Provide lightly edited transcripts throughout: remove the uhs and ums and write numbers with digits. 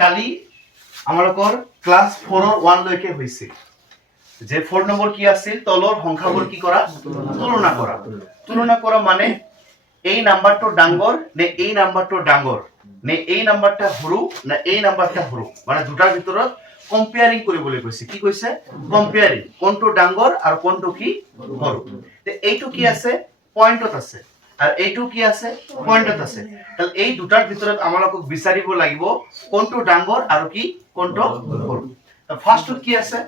কালি আমালোকৰ ক্লাস 4 ৰ 1 লৈকে হৈছে যে 4 নম্বৰ কি আছিল তলৰ সংখ্যাবোৰ কি কৰা তুলনা কৰা মানে এই নাম্বাৰটো ডাঙৰ নে এই নাম্বাৰটো ডাঙৰ নে এই নাম্বাৰটা সৰু না এই নাম্বাৰটা সৰু মানে দুটাৰ ভিতৰত কম্পেয়াৰিং কৰিবলৈ কৈছে কি কৈছে কম্পেয়াৰিং কোনটো ডাঙৰ আৰু কোনটো কি সৰু তে এইটো কি আছে পয়েন্টত আছে আৰ এইটো কি আছে পয়েন্টত আছে তাহলে এই দুটাৰ ভিতৰত আমালোকক বিচাৰিব লাগিব কোনটো ডাঙৰ আৰু কি কোনটো সৰু তো ফাৰ্স্টত কি আছে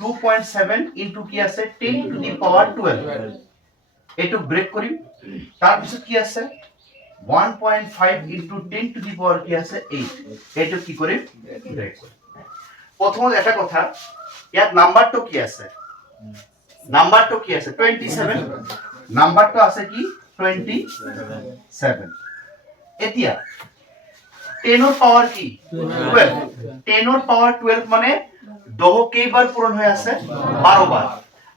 2.7 into কি আছে 10 to the power 12 এইটো ব্রেক কৰিম তাৰ পিছত কি আছে 1.5 into 10 to the power কি আছে 8 এইটো কি কৰিম ব্ৰেক কৰিম প্ৰথমত এটা কথা ইয়াত নাম্বাৰটো কি আছে 27 নাম্বাৰটো আছে কি 27 এতিয়া 10 ৰ পাৱাৰ কি 12 10 ৰ পাৱাৰ 12 মানে 10 কেইবাৰ পূৰণ হৈ আছে 12 বাৰ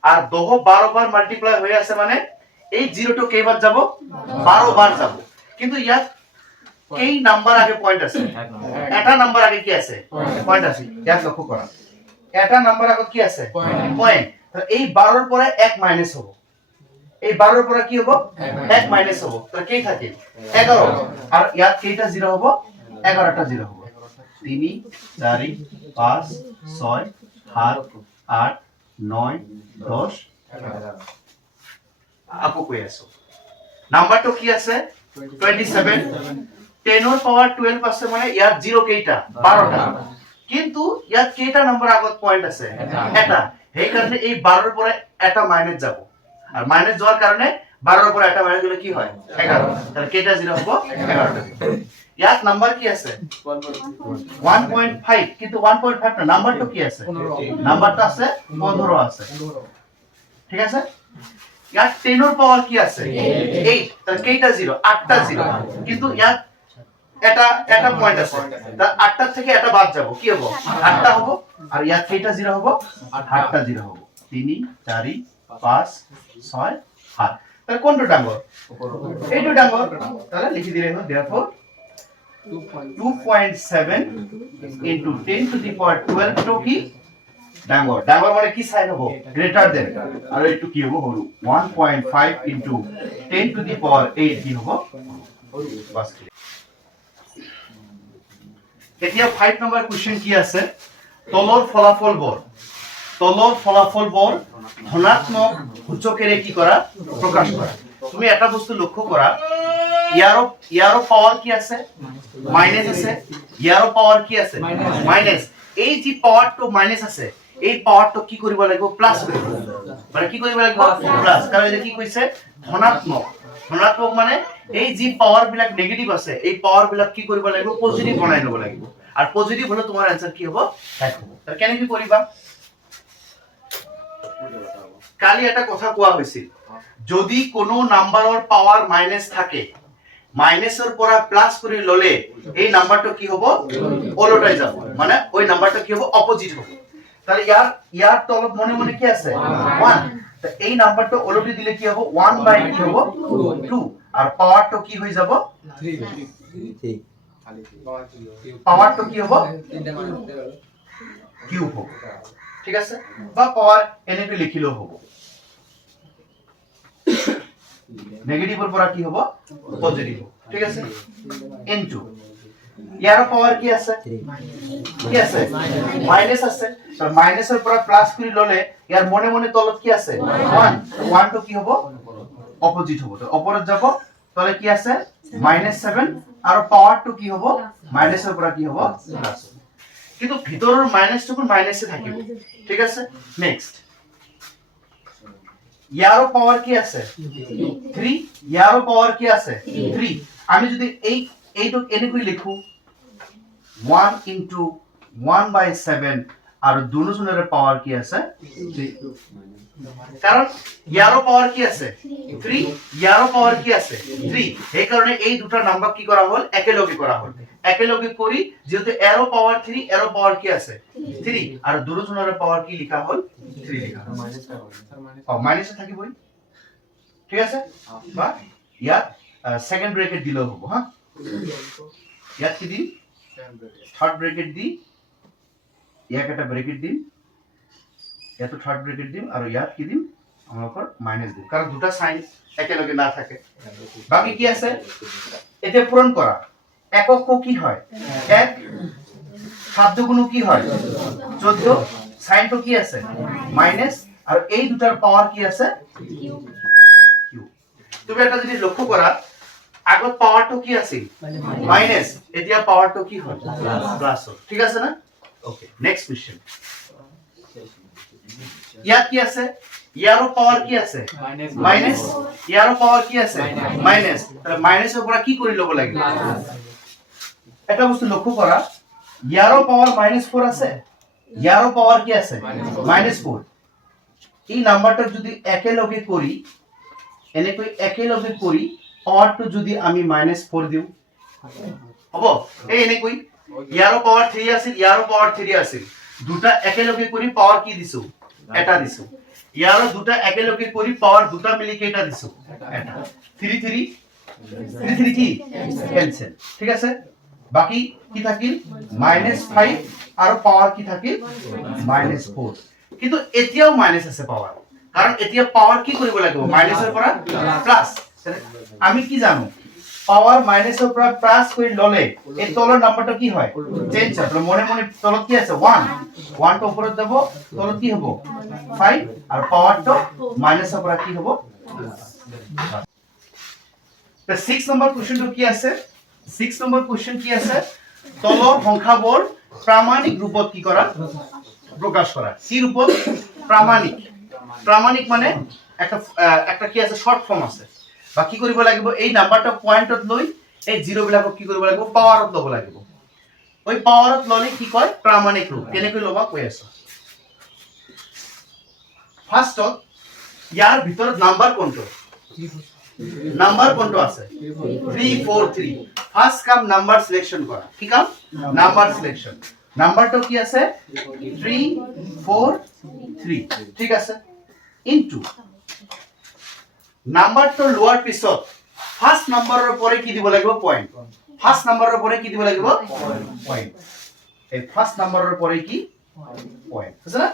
আৰ 10 12 বাৰ মাল্টিপ্লাই হৈ আছে মানে এই 0 টো কেইবাৰ যাব 12 বাৰ যাব কিন্তু ইয়াত কেই নাম্বাৰ আগে পয়েন্ট আছে এটা নাম্বাৰ আগে কি আছে পয়েন্ট আছে ইয়াত লক্ষ্য কৰা এটা নাম্বাৰ আগে কি আছে পয়েন্ট তো এই 12 ৰ পৰা 1 মাইনাস হ'ব এই 12 ৰ পৰা কি হ'ব 1 মাইনাস হ'ব তো কি থাকে 11 আর ইয়াত কেইটা 0 হ'ব 11টা 0 হ'ব 3 4 5 6 7 8 9 10 আকৌ কৈ আছো নাম্বাৰটো কি আছে 27 10 ৰ পাৱাৰ 12 আছে মানে ইয়াত 0 কেইটা 12টা কিন্তু ইয়াত কেইটা নম্বৰ আগত পয়েন্ট আছে এটা সেই কাৰণে এই 12 ৰ পৰা এটা মাইনাস যাব আৰ মাইনাস যাওয়াৰ কাৰণে 12 ৰ পৰা এটা মাইনাস গলে কি হয় 11 তাহলে কেইটা 0 হ'ব 11টা ইয়াত নাম্বার কি আছে 1.5 কিন্তু 1.5 না নাম্বারটো কি আছে নাম্বারটা আছে 15 আছে ঠিক আছে ইয়াত 10 ৰ পাৱাৰ কি আছে 8 তাহলে কেইটা 0 8টা 0 কিন্তু ইয়াত এটা পয়েন্ট আছে তার 8টা থেকে এটা বাদ যাব কি হবে 8টা হবে আর ইয়াত কেইটা 0 হবে 8টা 0 হবে 3 4 5 6 7 তাহলে কোনটো ডাঙৰ এইটো ডাঙৰ তাহলে লিখি দিলে হয় therefore 2.7 into 10 to the power 12 to কি ডাঙৰ মানে কি সাইন হ'ব গ্ৰেটাৰ দেন আৰু এইটো কি হ'ব সৰু 1.5 into 10 to the power 8 কি হ'ব বাস এতিয়া 5 নম্বৰ কোৱেশ্চন কি আছে তলৰ ফলাফলবোৰ ধনাত্মক সূচকেৰে কি কৰা প্ৰকাশ কৰা তুমি এটা বস্তু লক্ষ্য কৰা ইয়াৰো পাৱাৰ কি আছে মাইনাস আছে ইয়াৰো পাৱাৰ কি আছে মাইনাস এই যে পাৱাৰটো মাইনাস আছে এই পাৱাৰটো কি কৰিব লাগিব প্লাস কৰিব মানে কি কৰিব লাগিব প্লাস কাৰণ এটা কি কৈছে ধনাত্মক মানে এই যে পাৱাৰ বিলাক নেগেটিভ আছে এই পাৱাৰ বিলাক কি কৰিব লাগিব পজিটিভ বনাই লব লাগিব আর পজিটিভ হলে তোমার आंसर কি হ'ব 1 হ'ব তার কেনে কি কৰিবা কালি এটা কথা কোৱা হৈছিল যদি কোনো নাম্বাৰৰ পাৱাৰ মাইনাস থাকে মাইনাসৰ পৰা প্লাস কৰি ললে এই নাম্বাৰটো কি হ'ব ওলটাই যাব মানে ওই নাম্বাৰটো কি হ'ব অপোজিট হ'ব তাহলে ইয়াৰ তলত মনে কি আছে 1 তো এই নাম্বাৰটো ওলটি দিলে কি হ'ব 1 বাই কি হ'ব 2 আর পাৱাৰটো কি হৈ যাব 3 পাৱাৰটো কি হ'ব কিউব হ'ব ঠিক আছে বা পাৱাৰ এনেকৈ লিখিলেও হ'ব নেগেটিভৰ পৰা কি হ'ব পজিটিভ ঠিক আছে ইনটু ইয়াৰ পাৱাৰ কি আছে মাইনাস আছে তো মাইনাসৰ পৰা প্লাস কৰি ললে ইয়াৰ মনে তলত কি আছে 1 টো কি হ'ব অপোজিট হ'ব তো অপৰত যাব তাহলে কি আছে -7 আৰ পাওয়াৰটো কি হ'ব মাইনাসৰ পৰা কি হ'ব প্লাস কিন্তু ভিতৰৰ মাইনাসটো মাইনাসে থাকিব ঠিক আছে নেক্সট ইয়াৰো পাৱাৰ কি আছে 3 ইয়াৰো পাৱাৰ কি আছে 3 আমি যদি এইটো এনেকৈ লিখো 1 into 1/7 আর দুজনের পাওয়ার কি আছে 3 কারণ ইয়ারও পাওয়ার কি আছে 3 ইয়ারও পাওয়ার কি আছে 3 এই কারণে এই দুটো নাম্বার কি করা হল একেলগে করা হল একেলগে করি যেহেতু এরও পাওয়ার 3 এরও পাওয়ার কি আছে 3 আর দুজনের পাওয়ার কি লেখা হল 3 লেখা মাইনাস থাকিবই ঠিক আছে বা ইয়াত সেকেন্ড ব্ৰেকেট দিলেও হ'ব হা ইয়াত কি দিম থাৰ্ড ব্ৰেকেট দি ইয়াক এটা ব্ৰেকেট দিম ইয়াতো থাৰ্ড ব্ৰেকেট দিম আৰু ইয়াত কি দিম আমালোকৰ মাইনাস দিম কাৰণ দুটা সাইন একেলগে না থাকে বাকি কি আছে এতিয়া পূৰণ কৰা একক কি হয় 1 7 গুণ কি হয় 14 সাইনটো কি আছে মাইনাস আৰু এই দুটাৰ পাৱাৰ কি আছে কিউ তুমি এটা যদি লক্ষ্য কৰা আগত পাৱাৰটো কি আছিল মাইনাস এতিয়া পাৱাৰটো কি হয় প্লাস ঠিক আছে না ওকে নেক্সট কোশ্চেন ইয়াত কি আছে ইয়াৰো পাৱাৰ কি আছে মাইনাস ইয়াৰো পাৱাৰ কি আছে মাইনাস তাহলে মাইনাসৰ পৰা কি কৰি লব লাগিব এটা বস্তু লক্ষ্য কৰা ইয়াৰো পাৱাৰ -4 আছে ইয়াৰো পাৱাৰ কি আছে -4 এই নাম্বাৰটো যদি একেলগে কৰি এনেকৈ একেলগে কৰি পাৱাৰটো যদি আমি -4 দিও হ'ব এই এনেকৈ ইয়াৰো পাৱাৰ 3 আছিল ইয়াৰো পাৱাৰ 3 আছিল দুটা একেলগে কৰি পাৱাৰ কি দিছো এটা দিছো ইয়াৰো দুটা একেলগে কৰি পাৱাৰ দুটা মিলি কেটা দিছো এটা 3 3 কি ক্যান্সেল ঠিক আছে বাকি কি থাকিল -5 আৰু পাৱাৰ কি থাকিল -4 কিন্তু এতিয়াও মাইনাস আছে পাৱাৰ কাৰণ এতিয়া পাৱাৰ কি কৰিব লাগিব মাইনাসৰ পৰা প্লাস আমি কি জানো পাৱাৰ মাইনাসৰ পৰা প্লাস কৰি ললে এই তলৰ নাম্বাৰটো কি হয় চেঞ্জ হয় মনে মনে তলত কি আছে 1 টো ওপৰত যাব তলত কি হ'ব 5 আৰু পাৱাৰটো মাইনাসৰ পৰা কি হ'ব the 6 নম্বৰ কোশ্চেনটো কি আছে 6 নম্বৰ কোশ্চেন কি আছে তলৰ সংখ্যাবোৰ প্ৰামাণিক ৰূপত কি কৰা প্ৰকাশ কৰা কি ৰূপত প্ৰামাণিক মানে একটা কি আছে শৰ্ট ফৰ্ম আছে বা কি কৰিব লাগিব এই নাম্বাৰটা পয়েন্টত লৈ এই জিৰো বিলাকক কি কৰিব লাগিব পাৱাৰত লব লাগিব ওই পাৱাৰত ললে কি কয় প্ৰামাণিক ৰূপ কেনেকৈ লবা কৈ আছো ফাৰ্ষ্টত ইয়াৰ ভিতৰত নাম্বাৰ কোনটো আছে 343 ফার্স্ট কাম নাম্বার সিলেকশন করা কি কাম নাম্বার সিলেকশন নাম্বারটা কি আছে 343 ঠিক আছে ইনটু নাম্বারটো লোৱাৰ পিছত ফাৰ্স্ট নাম্বাৰৰ পৰে কি দিব লাগিব পয়েন্ট ফাৰ্স্ট নাম্বাৰৰ পৰে কি দিব লাগিব পয়েন্ট এই ফাৰ্স্ট নাম্বাৰৰ পৰে কি পয়েন্ট আছে না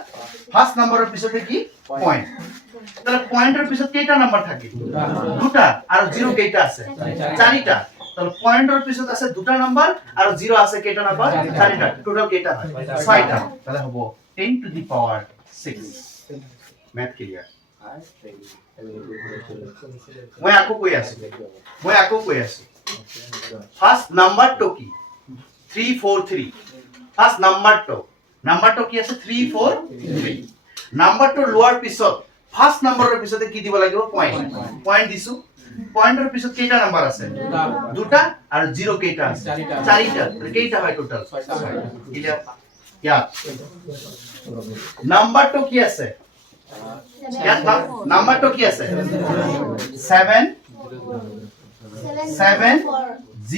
ফাৰ্স্ট নাম্বাৰৰ পিছতে কি পয়েন্ট তাহলে পয়েন্টের পিছত কেইটা নাম্বার থাকে দুটা আর জিরো কেইটা আছে চারিটা তাহলে পয়েন্টের পিছত আছে দুটা নাম্বার আর জিরো আছে কেইটা নাম্বার চারিটা টোটাল কেইটা হয় ছয়টা তাহলে হবে 10 to the power 6 math clear মই আকো কৈ আছো ফার্স্ট নাম্বারটো কি 343 ফার্স্ট নাম্বারটো কি আছে 343 নাম্বারটো লোৱাৰ পিছত ফার্স্ট নাম্বারের পিছতে কি দিব লাগিব পয়েন্ট দিছো পয়েন্টের পিছত কেইটা নাম্বার আছে দুটা আর জিরো কেইটা আছে চারিটা কেইটা হয় টোটাল এটা ইয়াত নাম্বারটো কি আছে ইয়াত নাম্বারটো কি আছে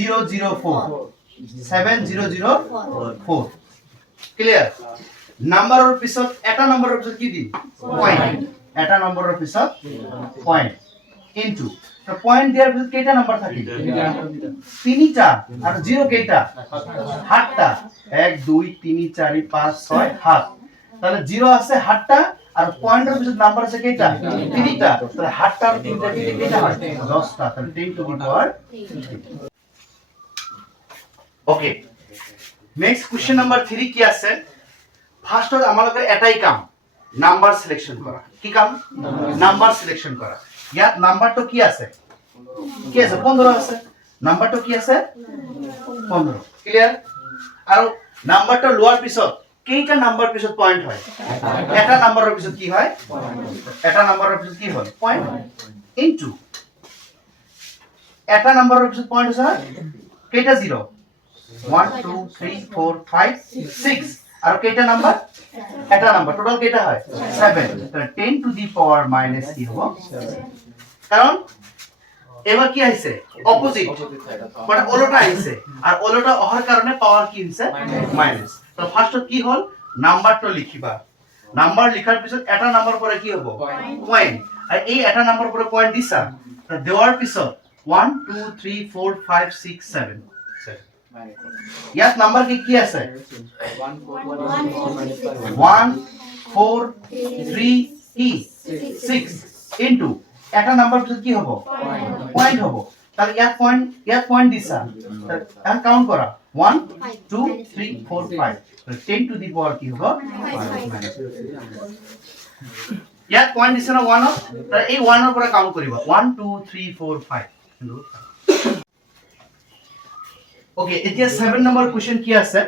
7004 ক্লিয়ার নাম্বারের পিছত এটা নাম্বারের পিছত কি দিম পয়েন্ট এটা নম্বরের পিছত পয়েন্ট ইনটু তো পয়েন্ট দেওয়ার পিছত কেইটা নাম্বার থাকে তিনটা আর জিরো কেইটা সাতটা 1 2 3 4 5 6 7 তাহলে জিরো আছে সাতটা আর পয়েন্টের পিছত নাম্বার আছে কেইটা তিনটা তাহলে সাতটা আর তিনটা কেইটা হয় 10টা তাহলে 10 to the power okay next question number 3 কি আছে ফার্স্টত আমাদের এটাই কাম নাম্বার সিলেকশন করা কি কাম নাম্বার সিলেকশন করা ইয়াত নাম্বারটো কি আছে 15 আছে নাম্বারটো কি আছে 15 ক্লিয়ার আৰু নাম্বাৰটো লোৱাৰ পিছত কেইটা নাম্বাৰ পিছত পয়েন্ট হয় এটা নাম্বাৰৰ পিছত কি হয় এটা নাম্বাৰৰ পিছত কি হয় পয়েন্ট ইনটু এটা নাম্বাৰৰ পিছত পয়েন্ট আছে কেইটা 0 1 2 3 4 5 6 আর কেইটা নাম্বার এটা নাম্বার টোটাল কেইটা হয় 7 তাহলে 10 টু দি পাওয়ার মাইনাস কি হবে কারণ এবার কি আইছে অপোজিট মানে উল্টা আইছে আর উল্টা হওয়ার কারণে পাওয়ার কি হইছে মাইনাস তো ফার্স্ট কি হল নাম্বারটো লিখিবা নাম্বার লিখার পিছত এটা নাম্বার পরে কি হবে পয়েন্ট আর এই এটা নাম্বার পরে পয়েন্ট দিছা তো দেওয়ার পিছত 1 2 3 4 5 6 7 ইয়াত নাম্বার কি আছে 1 4 3 কি 6 ইনটু এটা নাম্বার কি হবে পয়েন্ট হবে তাহলে ইয়াত পয়েন্ট দিছা তাহলে কাউন্ট করা 1 2 3 4 5 10 টু দি পাওয়ার কি হবে ইয়াত পয়েন্ট দিছা না 1 তাহলে এই 1 এর পরে কাউন্ট করিবা 1 2 3 4 5 ওকে এতিয়া 7 নম্বৰ কোশ্চেন কি আছে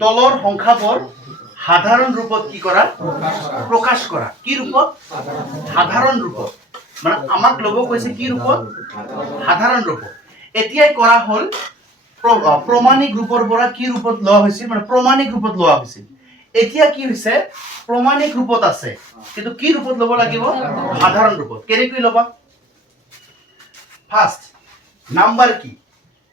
তলৰ সংখ্যাবোৰ সাধাৰণ ৰূপত কি কৰা প্ৰকাশ কৰা কি ৰূপত সাধাৰণ ৰূপত মানে আমাক লব কৈছে কি ৰূপত সাধাৰণ ৰূপত এতিয়াই কৰা হল প্ৰমাণিক ৰূপৰ পৰা কি ৰূপত লোৱা হৈছিল মানে প্ৰমাণিক ৰূপত লোৱা হৈছিল এতিয়া কি হৈছে প্ৰমাণিক ৰূপত আছে কিন্তু কি ৰূপত লব লাগিব সাধাৰণ ৰূপত কেনেকৈ লবা ফাৰ্স্ট নাম্বাৰ কি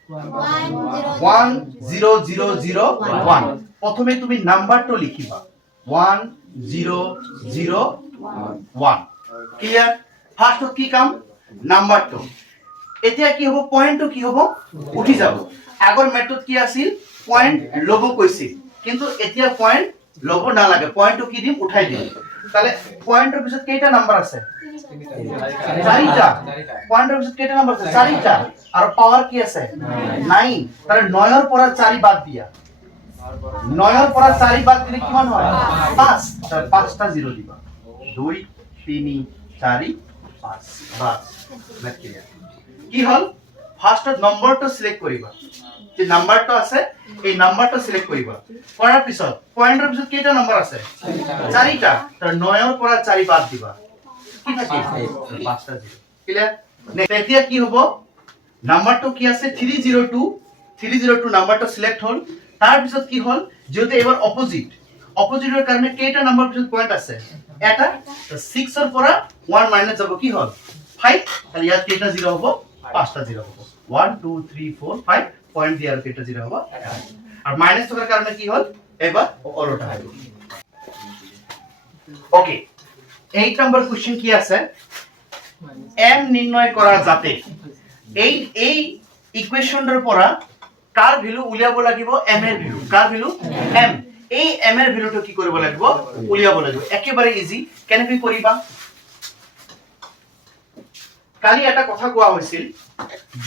10001 প্রথমে তুমি নাম্বারটা লিখিবা 1001 ক্লিয়ার ফার্স্ট কি কাম নাম্বারটো এতিয়া কি হ'ব পয়েন্টটো কি হ'ব উঠি যাব আগৰ মেথড কি আছিল পয়েন্ট লব কৈছিল কিন্তু এতিয়া পয়েন্ট লব না লাগে পয়েন্টটো কি দিম উঠাই দিম তাহলে পয়েন্টের পিছত কেইটা নাম্বার আছে চাৰিটা পয়েন্টেৰ পিছত কেইটা নাম্বাৰ আছে চাৰিটা আৰ পাওয়াৰ কি আছে 9 তাহলে 9 এৰ পৰা 4 বাদ দিয়া 9 এৰ পৰা 4 বাদ দিলে কিমান হয় 5 তাহলে 5টা 0 দিবা 2 3 4 5 বাস ম্যাথ ক্লিয়ার কি হল ফার্স্ট নম্বরটো সিলেক্ট কৰিবা যে নাম্বাৰটো আছে এই নাম্বাৰটো সিলেক্ট কৰিবা কৰাৰ পিছত পয়েন্টেৰ পিছত কেইটা নাম্বাৰ আছে চাৰিটা তাহলে 9 এৰ পৰা 4 বাদ দিবা কি থাকে 5টা 0 ক্লিয়ার নেক্সট এতিয়া কি হ'ব নাম্বারটো কি আছে 302 নাম্বারটো সিলেক্ট হল তার পিছত কি হল যেহেতু এবার অপোজিটের কারণে কেইটা নাম্বার পিছত পয়েন্ট আছে এটা 6 এর পৰা 1 মাইনাস যাব কি হল 5 তাহলে ইয়াত কেইটা 0 হবে 5টা 0 হবে 1 2 3 4 5 পয়েন্ট দিয়ার কেইটা 0 হবে আর মাইনাস থাকার কারণে কি হল এবার অলটা হবে ওকে 8 নাম্বার কোশ্চেন কি আছে m নির্ণয় করা যাতে এই ইকুয়েশনৰ পৰা কাৰ ভ্যালু উলিয়াব লাগিব m এৰ ভ্যালু কাৰ ভ্যালু m এই m এৰ ভ্যালুটো কি কৰিব লাগিব উলিয়াব লাগিব একেবাৰে ইজি কেনেকৈ কৰিবা কালি এটা কথা কোৱা হৈছিল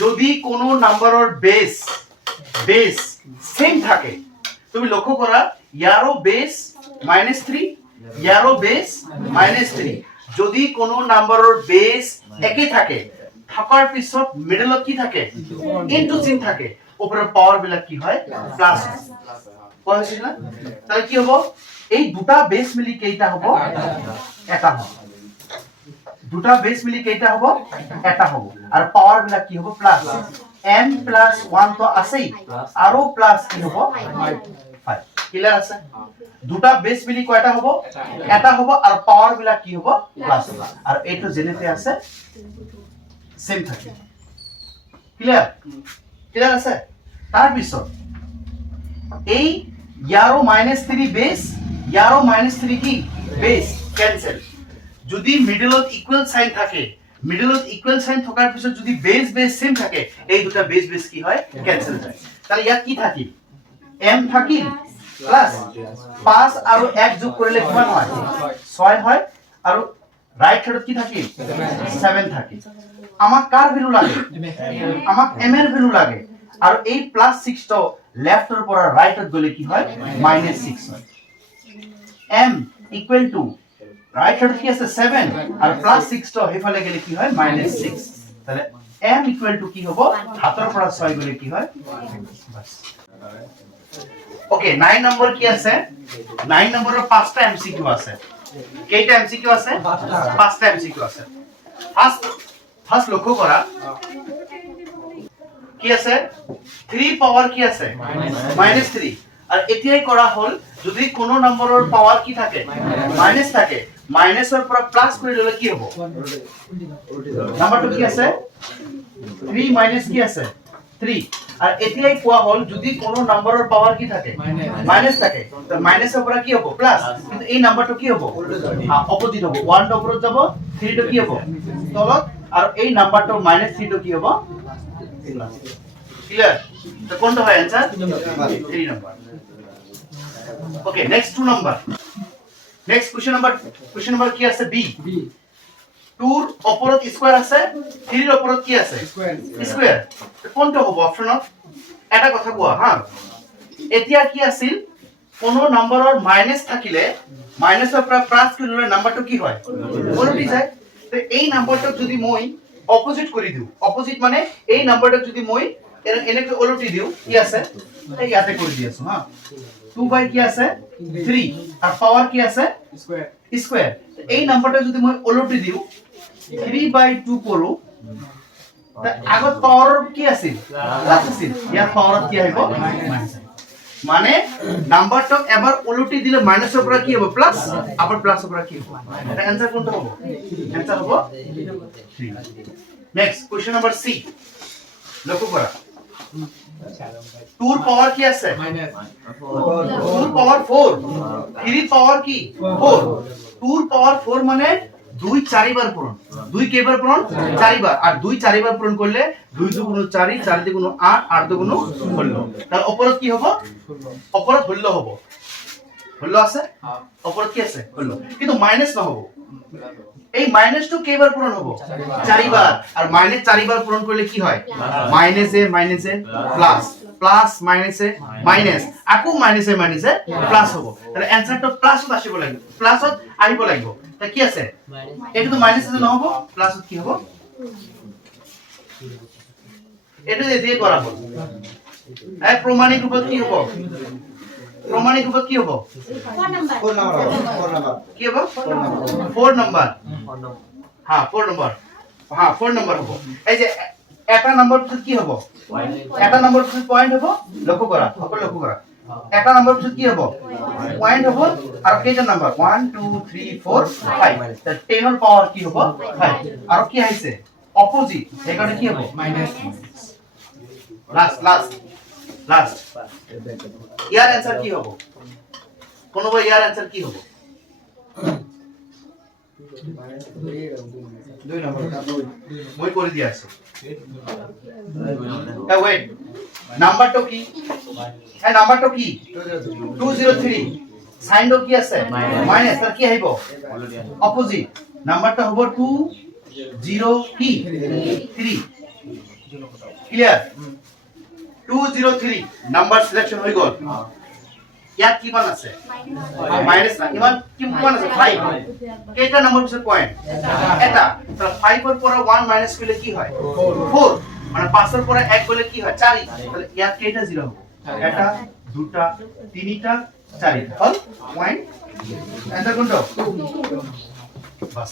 যদি কোনো নাম্বাৰৰ বেস সেম থাকে তুমি লক্ষ্য কৰা ইয়াৰো বেস -3 ইয়াৰো বেস -3 যদি কোনো নাম্বাৰৰ বেস একই থাকে থাকার পিছত মিডলত কি থাকে ইনটু চিহ্ন থাকে উপরে পাওয়ার বিলাক কি হয় প্লাস কইছিল না তাহলে কি হবে এই দুটা বেস মিলি কেইটা হবে এটা হবে দুটা বেস মিলি কেইটা হবে এটা হবে আর পাওয়ার বিলাক কি হবে প্লাস m + 1 তো আছেই আর প্লাস কি হবে 5 ক্লিয়ার আছে দুটা বেস মিলি কয়টা হবে এটা হবে আর পাওয়ার বিলাক কি হবে প্লাস আর এইটো জেনেতে আছে সেম থাকে ক্লিয়ার আছে তার পিছত এই ইয়ারো -3 বেস ইয়ারো -3 কি বেস ক্যান্সেল যদি মিডলত ইকুয়াল সাইন থাকে মিডলত ইকুয়াল সাইন থাকার পিছত যদি বেস সেম থাকে এই দুটা বেস কি হয় ক্যান্সেল হয় তাহলে ইয়াত কি থাকে m থাকিল প্লাস 5 আর 1 যোগ কৰিলে কিমান হয় 6 হয় আর রাইট সাইডত কি থাকে 7 থাকে আমাক কার ভ্যালু লাগে আমাক m এর ভ্যালু লাগে আর এই +6 টো লেফটের পৰা রাইটত গলে কি হয় -6 হয় m = রাইট সাইড কি আছে 7 আর +6 টো হেফালে গলে কি হয় -6 তাহলে m = কি হবে হাতৰ পৰা 6 গলে কি হয় বাস ওকে 9 নম্বৰ কি আছে 9 নম্বৰৰ 5টা এমসিকিউ আছে কেইটা এমসিকিউ আছে 5টা এমসিকিউ আছে ফার্স্ট লক্ষ্য করা কি আছে 3 পাওয়ার কি আছে -3 আর এতিয়াই করা হল যদি কোনো নম্বৰৰ পাওয়াৰ কি থাকে মাইনাস থাকে মাইনাসৰ পৰা প্লাস কৰি ললে কি হ'ব নাম্বাৰটো কি আছে 3 মাইনাস কি আছে 3 আৰ এতিয়াই কোৱা হল যদি কোনো নম্বৰৰ পাওয়াৰ কি থাকে মাইনাস থাকে তো মাইনাসৰ পৰা কি হ'ব প্লাস কিন্তু এই নাম্বাৰটো কি হ'ব অপোজিট হ'ব 1 ৰ ওপৰত যাব 3 টো কি হ'ব তলত আৰু এই নাম্বাৰটো -3 টো কি হ'ব ক্লিয়াৰ তো কোনটো হয় answer 3 number okay next 2 number next question number কি আছে বি 2 ৰ ওপৰত স্কয়াৰ আছে 3 ৰ ওপৰত কি আছে স্কয়াৰ তো কোনটো হ'ব অপচনত এটা কথা কোৱা হা এতিয়া কি আছিল কোনো নম্বৰৰ মাইনাস থাকিলে মাইনাসৰ পৰা প্লাস কৰিলে নাম্বাৰটো কি হয় ওলটি যায় তো এই নাম্বাৰটো যদি মই অপোজিট কৰি দিও অপোজিট মানে এই নাম্বাৰটো যদি মই এনেকৈ ওলটি দিও কি আছে এই ইয়াতে কৰি দি আছো হা 2 বাই কি আছে 3 আর পাওয়ার কি আছে স্কয়ার এই নাম্বারটা যদি মই ওলটি দিও 3 বাই 2 কৰো তা আগত পাওয়াৰ কি আছিল প্লাস আছিল ইয়াৰ পাওয়াৰ কি হইব মানে নাম্বাৰটা এবাৰ ওলটি দিলে মাইনাসৰ পৰা কি হ'ব প্লাস আবাৰ প্লাসৰ পৰা কি হ'ব এটা आंसर কোনটো হ'ব आंसर হ'ব 3 নেক্সট কোশ্চেন নাম্বার সি লক্ষ্য করা 2 এর পাওয়ার কি আছে মাইনাস 2 এর পাওয়ার 4 3 এর পাওয়ার কি 4 2 এর পাওয়ার 4 মানে 2 4 বার পূরণ 2 কয়বার পূরণ 4 বার আর 2 4 বার পূরণ করলে 2 দুগুণ 4 4 দুগুণ 8 8 দুগুণ 16 তার উপরে কি হবে উপরে 16 হবে 16 আছে উপরে কি আছে 16 কিন্তু মাইনাস না হবে এই মাইনাস টু কয়বার পূরণ হবে 4 বার আর মাইনাস 4 বার পূরণ করলে কি হয় মাইনাসে প্লাস প্লাস মাইনাসে মাইনাস আকু মাইনাসে প্লাস হবে তাহলে आंसर তো প্লাসত আসিব লাগিব প্লাসত আহিব লাগিব তা কি আছে এটো তো মাইনাস আছে নহব প্লাসত কি হবে এটো দিয়ে করা হবে এই প্রমাণিক রূপত কি হবে প্রমাণিক রূপত কি হবে 4 নাম্বার কি হবে 4 নাম্বার হ্যাঁ 4 নাম্বার হ্যাঁ 4 নাম্বার হবে এই যে একটা নাম্বার পিছত কি হবে একটা নাম্বার পিছত পয়েন্ট হবে লক্ষ্য করা একটা নাম্বার পিছত কি হবে পয়েন্ট হবে আর কেইটা নাম্বার 1 2 3 4 5 তা 10 এর পাওয়ার কি হবে 5 আর কি আইছে অপোজিট এখানে কি হবে মাইনাস লাস্ট ইয়ার आंसर কি হবে কোন বই ইয়ার आंसर কি হবে 2 নাম্বার মই করে দি আছে ওয়েট নাম্বারটা কি এই নাম্বারটা কি 203 সাইনটো কি আছে মাইনাস আর কি হইব অপোজিট নাম্বারটা হবে 203 ক্লিয়ার 203 নাম্বার সিলেকশন হই গল ইয়াত কি মান আছে মাইনাস না ইমান কি মান আছে 5 কেটা নাম্বার পিছত পয়েন্ট এটা তো 5 এর পরে 1 মাইনাস করলে কি হয় 4 মানে 5 এর পরে 1 করলে কি হয় 4 তাহলে ইয়াত কেটা 0 হবে এটা দুটা তিনটা চারটা হল পয়েন্ট आंसर কোনটা বাস